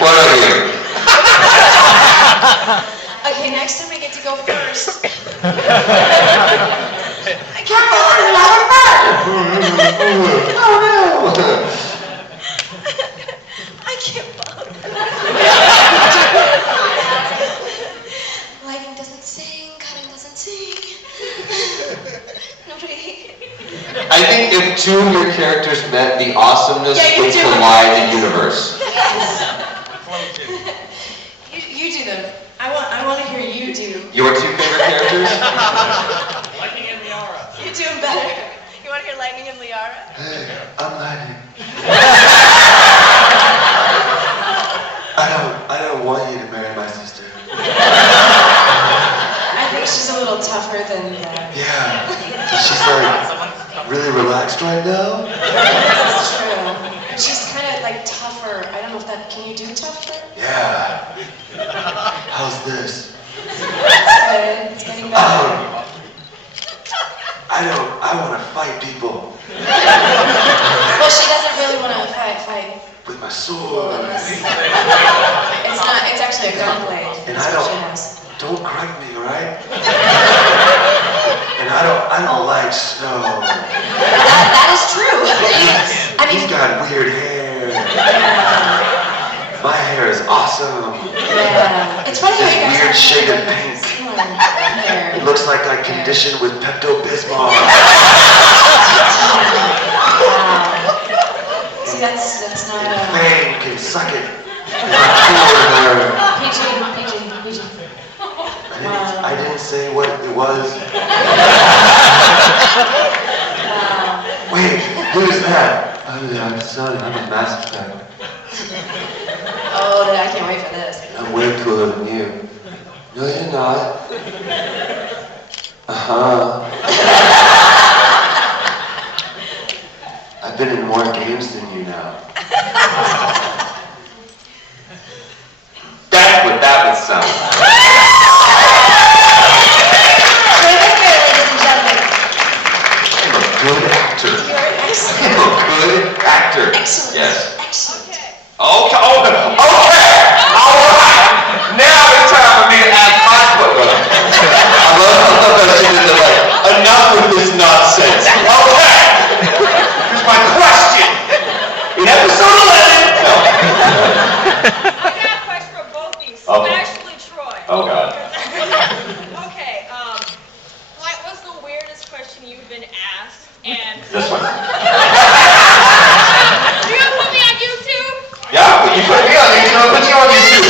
What are you? Okay, next time I get to go first. I can't believe it! Oh no! I can't believe Lighting doesn't sing, cutting doesn't sing. Nobody. I think if two of your characters met, the awesomeness Yeah, would collide the universe. You do them. I want to hear you do. Your two favorite characters? Lightning and Liara. You do them better. You want to hear Lightning and Liara? Hey, I'm Lightning. I don't want you to marry my sister. I think she's a little tougher than that. Yeah. She's like really relaxed right now. That's true. She's kind of like tougher. I don't know if that. Can you do tougher? Yeah. How's this? It's good. It's getting better. I want to fight people Well, she doesn't really want to fight. with my sword. It's not. It's actually a gun blade. And That's I what she don't- has. Don't correct me, right? And I don't like snow. That is true. I mean, You've got weird hair. My hair is awesome. yeah. It's funny how you guys Weird have shade of pink. similar hair. It looks like I conditioned with Pepto-Bismol. Wow. See, that's not a Fame can suck it. PG. I didn't say what it was. Wait, who's that? I'm son. I'm a Mass Effect. Oh, I can't wait for this. I'm way cooler than you. No, you're not. I've been in more games than you now. That's what that would sound like. I'm a good actor. You're excellent. I'm a good actor. Excellent. Yes. Excellent. Okay. All right. Now it's time for me to ask my question. I love that she did like, enough with this nonsense. Okay. Here's my question. In episode 11. No. I got a question for both of you, Okay. especially Troy. Oh God. Okay, what's the weirdest question you've been asked? And This one. you gonna put me on YouTube? Yeah, you put me on YouTube. I'll put you on YouTube.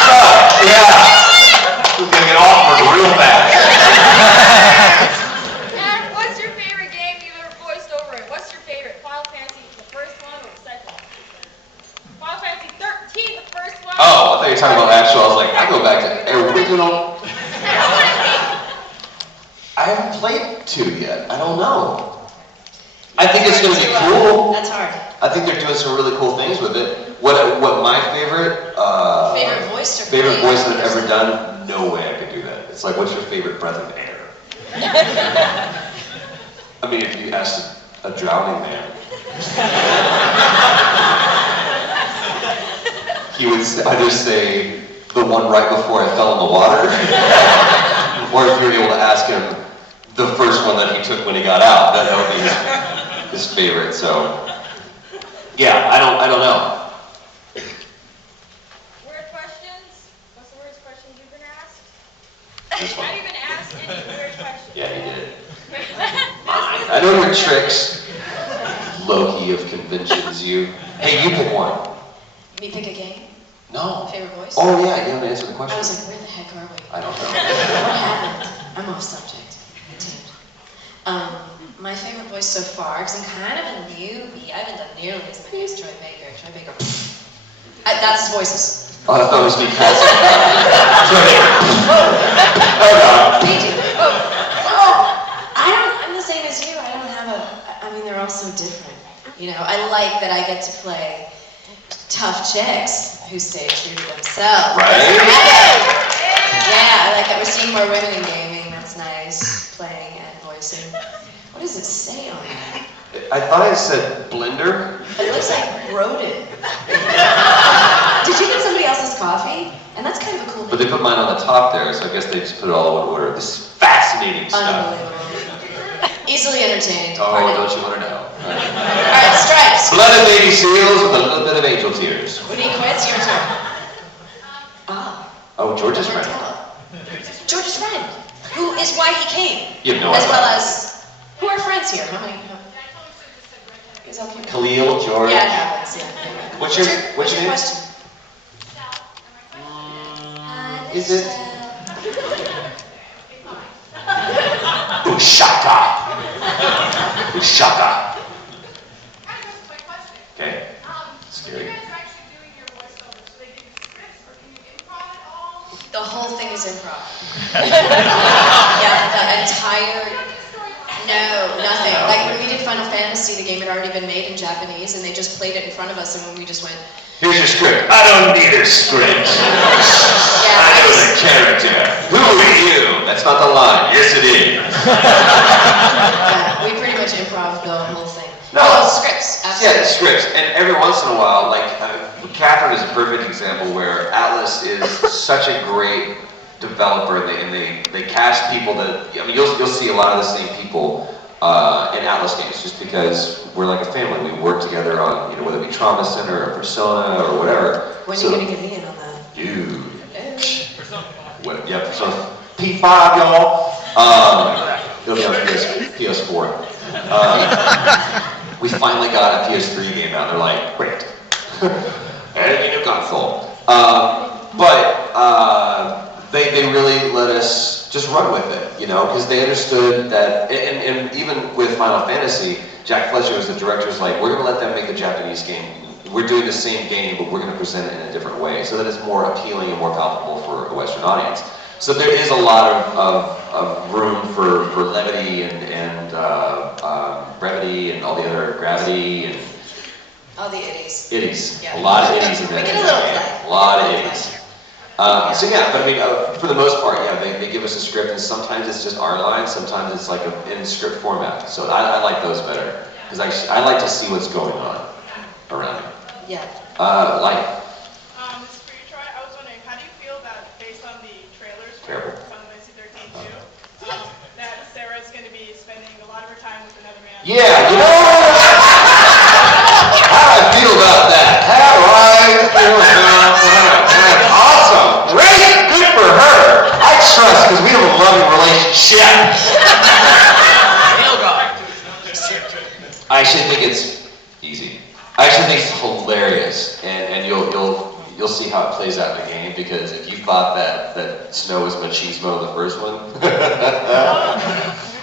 So, yeah. We're gonna get awkward real fast. And what's your favorite game you've ever voiced over it? What's your favorite? Final Fantasy, the first one or the second one? Final Fantasy 13, the first one. Oh, I thought you were talking about actual. I was like, I go back to original. I haven't played 2 yet. I don't know. I think it's going to be cool. That's hard. I think they're doing some really cool things with it. What my favorite Favorite voice or favorite play? voice that I've ever done? No way I could do that. It's like, what's your favorite breath of air? I mean, if you asked a drowning man, he would either say the one right before I fell in the water, or if you were able to ask him the first one that he took when he got out, that would be his favorite. So, yeah, I don't know. Weird questions? What's the weirdest questions you've been asked? This one. Have you been asked any weird questions? Yeah, he did. I know your tricks, Loki of conventions. Hey, you pick one. Me pick a game? No. Favorite voice? Oh yeah, you haven't answered the I question. was like, where the heck are we? I don't know. What happened? I'm off subject. My favorite voice so far, because I'm kind of a newbie. I haven't done nearly as many as Troy Baker. Troy Baker, that's his voices. Oh, I thought it was me passing. Oh no. PG. Oh, I'm the same as you. I don't have I mean, they're all so different. You know, I like that I get to play tough chicks who stay true to themselves. Right? Yeah, I like that we're seeing more women in gaming. That's nice. Playing and voicing. What does it say on that? I thought it said blender. It looks like rodent. Did top there, so I guess they just put it all in order. This is fascinating stuff. Unbelievable. Easily entertained. Oh, Pardon. don't you want to know? Alright, stripes. Blooded baby seals with a little bit of angel tears. When he quits, your turn. Ah. Oh, George's I friend. can't tell. George's friend, who is why he came. You have no as idea. well as, who are friends here? How many? Is okay. Khalil, George. Yeah, it happens, yeah. What's your name? question? Is it? Ushaka. Ushaka. Okay. Scary. The whole thing is improv. Yeah, the entire, no, nothing. Like when we did Final Fantasy, the game had already been made in Japanese and they just played it in front of us and when we just went, Here's your script. I don't need a script. yeah, I know the character. Who are you? That's not the line. Yes, it is. yeah, we pretty much improv the whole thing. No. Oh, scripts, Yeah, absolutely. the scripts. And every once in a while, like, Catherine is a perfect example where Atlas is such a great developer and they cast people that, I mean, you'll see a lot of the same people in Atlas games just because we're like a family. We work together on, whether it be Trauma Center or Persona or whatever. When are So, you going to get me in on that? dude. Persona 5. What, yeah, Persona P5, y'all. It'll be on PS4. We finally got a PS3 game out. They're like, great. And a new console. They really let us just run with it, because they understood that, and even with Final Fantasy, Jack Fletcher was the director, was like, we're going to let them make a Japanese game. We're doing the same game, but we're going to present it in a different way, so that it's more appealing and more palatable for a Western audience. So there is a lot of room for levity and brevity and all the other gravity and All the itties. itties. Yeah. A lot of itties in We that get a game. little play. A lot of itties. So yeah, but I mean, for the most part, yeah, they give us a script, and sometimes it's just our lines, sometimes it's like in script format. So I like those better because I like to see what's going on around me. Yeah. Like This is for you, Troy. I was wondering, how do you feel that, based on the trailers for Terrible. Final Fantasy 13 2, that Sarah's going to be spending a lot of her time with another man? yeah, how do I feel about that? How do I feel about that? Awesome, great, good for her. I trust because we have a loving relationship. Hail God. I actually think it's easy. I actually think it's hilarious, and you'll see how it plays out in the game, because if you thought that Snow was machismo in the first one,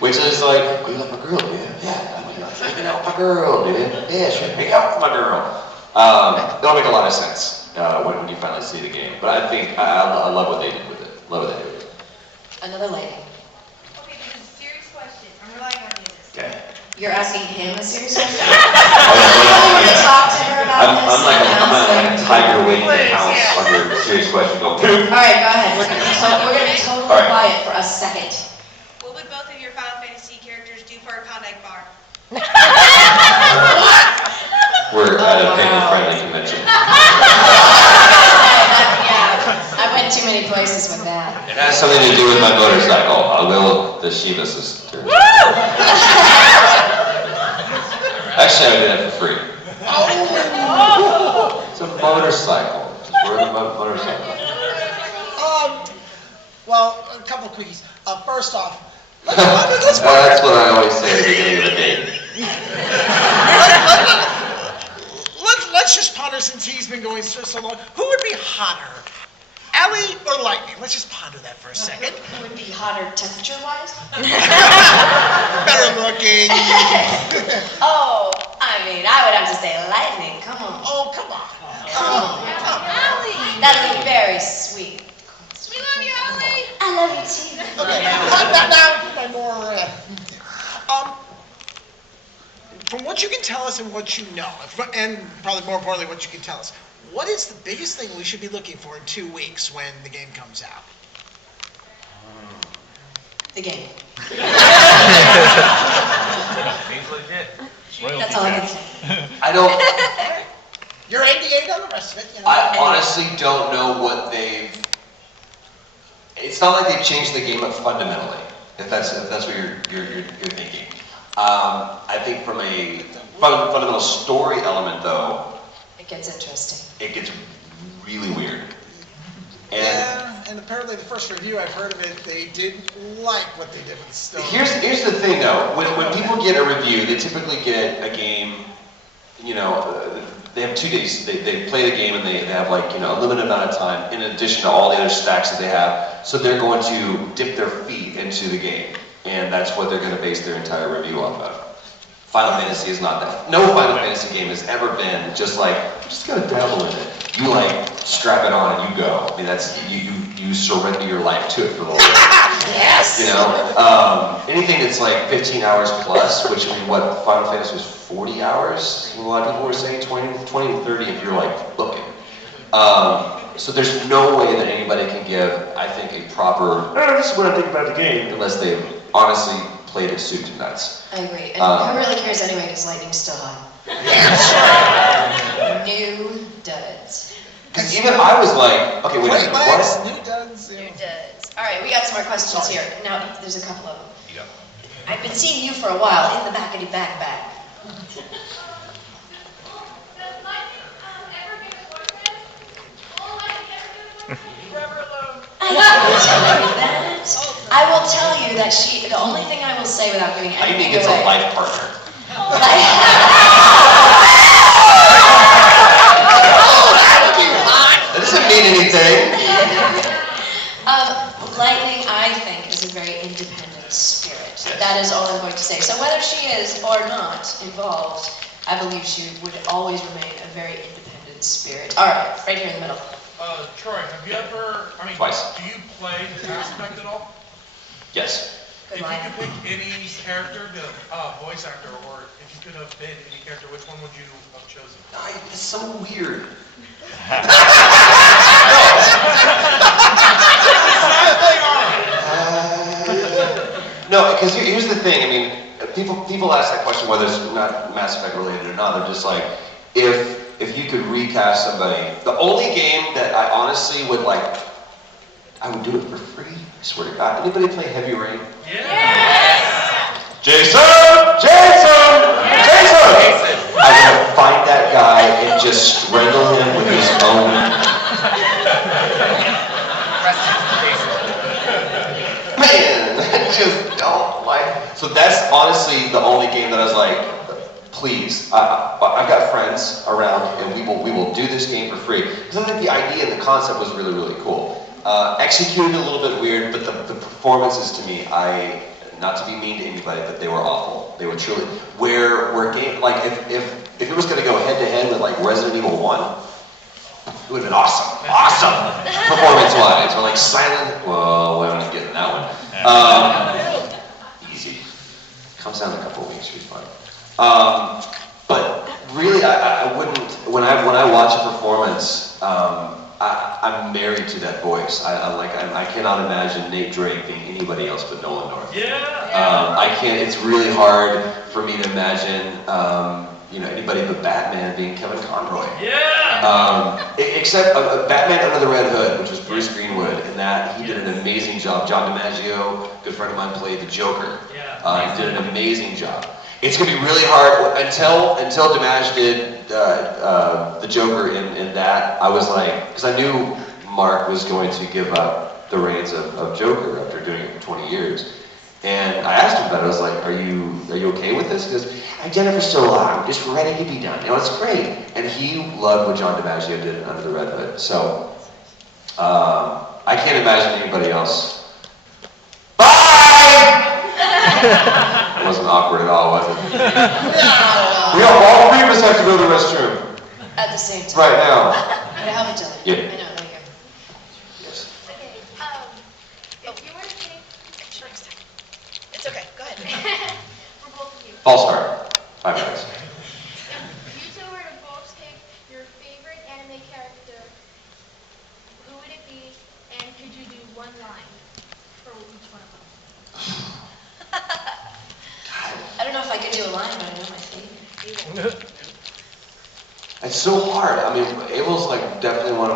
which is like, oh, you like my girl, dude? Yeah, I'm hanging out with my girl, dude. Yeah, sure, hang out with my girl. It'll make a lot of sense when you finally see the game. But I think I love what they did with it. Love what they did with it. Another lady. Okay, this is a serious question. I'm relying on you this. Okay. You're asking him a serious question? Oh, I want to talk to her about this. I'm like a tiger waiting to Please, pounce yeah. under a serious question. Go. All right, go ahead. So we're going to be totally All right. quiet for a second. What would both of your Final Fantasy characters do for a Klondike bar? We're at a family-friendly convention. Yeah, I went too many places with that. It has something to do with my motorcycle. I will the Shiva sister. Actually, I did it for free. It's a motorcycle. We're in a motorcycle. Well, a couple of quickies. First off, let's That's what I always say at the beginning of the date. let's just ponder, since he's been going so long. Who would be hotter, Ellie or Lightning? Let's just ponder that for a second. It would be hotter temperature-wise. Better looking. Oh, I mean, I would have to say lightning. Come on. Oh, come on. That'd be very sweet. We love you, Ellie. I love you too. Okay, now more. From what you can tell us and what you know, and probably more importantly, what you can tell us, what is the biggest thing we should be looking for in 2 weeks when the game comes out? The game. Seems legit. That's all I can say. I don't. You're 88 on the rest of it. You know. I honestly don't know what they've It's not like they've changed the game up fundamentally, if that's what you're thinking. I think from a fundamental story element, though, It gets interesting. it gets really weird. And Yeah, and apparently the first review I've heard of it, they didn't like what they did with the story. here's the thing, though. When people get a review, they typically get a game. They have 2 days. They play the game and they have like a limited amount of time in addition to all the other stacks that they have. So they're going to dip their feet into the game, and that's what they're going to base their entire review off of. Final Fantasy is not that. No Final Fantasy game has ever been just like, I'm just gonna dabble in it. You like strap it on and you go. I mean, that's you surrender your life to it for the whole Yes! anything that's like 15 hours plus, which I mean, what Final Fantasy was 40 hours. A lot of people were saying 20 to 30 if you're like looking. So there's no way that anybody can give, I think, a proper. This is what I think about the game, unless they've honestly played it soup to nuts. I agree. And who really cares anyway, because lightning's still high. New duds. Because even I was like, okay, wait a Great minute, legs, what? new duds. New duds. All right, we got some more questions here. Now, there's a couple of them. Yep. I've been seeing you for a while in the backity backpack. Does Lightning ever get a boyfriend? Will Lightning ever get a boyfriend? Forever alone. I can't tell you that. I will tell you that the only thing I will say without giving Lightning anything gets a away. life partner. That doesn't mean anything. Lightning, I think, is a very independent spirit. That is all I'm going to say. So whether she is or not involved, I believe she would always remain a very independent spirit. All right, right here in the middle. Troy, have you ever, Twice. do you play Mass Effect at all? Yes. Good If you line. could pick any character, the voice actor, or if you could have been any character, which one would you have chosen? It's so weird. No, because here's the thing. I mean, people ask that question whether it's not Mass Effect related or not. They're just like, if you could recast somebody, the only game that I honestly would like, I would do it for free. I swear to God. Anybody play Heavy Rain? Yeah. Jason! I would find that guy and just strangle him with his own. Man, I just don't like. So that's honestly the only game that I was like, please. I've got friends around, and we will do this game for free because I think the idea and the concept was really, really cool. Executed a little bit weird, but the performances to me, not to be mean to anybody, but they were awful. They were truly where game like if it was going to go head to head with like Resident Evil 1, it would have been awesome performance-wise. Or like Silent. Well, we're not getting that one. Easy. Comes down in a couple of weeks. Should be fun. But really, I wouldn't. When I watch a performance, I'm married to that voice. I cannot imagine Nate Drake being anybody else but Nolan North. Yeah. I can't. It's really hard for me to imagine, anybody but Batman being Kevin Conroy. Yeah. Except Batman Under the Red Hood, which was Bruce Greenwood, and that he did an amazing job. John DiMaggio, a good friend of mine, played the Joker. Yeah. He did an amazing job. It's gonna be really hard until DiMaggio did the Joker in that. I was like, because I knew Mark was going to give up the reins of Joker after doing it for 20 years. And I asked him about it. I was like, "Are you okay with this?" He goes, "Jennifer's still alive. I'm just ready to be done. It's great." And he loved what John DiMaggio did Under the Red Hood. So I can't imagine anybody else. Bye. It wasn't awkward at all, was it? All three of us have to go to the restroom At the same time. right now. But help each other. Yeah. I know, there you go. Yes. Okay, if you were to pick, It's okay, go ahead. for both of you, False start. 5 minutes. if you two were to both pick your favorite anime character, who would it be, and could you do one line for each one of them? I don't know if I could do a line, but I know my favorite. It's so hard. I mean, Abel's like definitely one of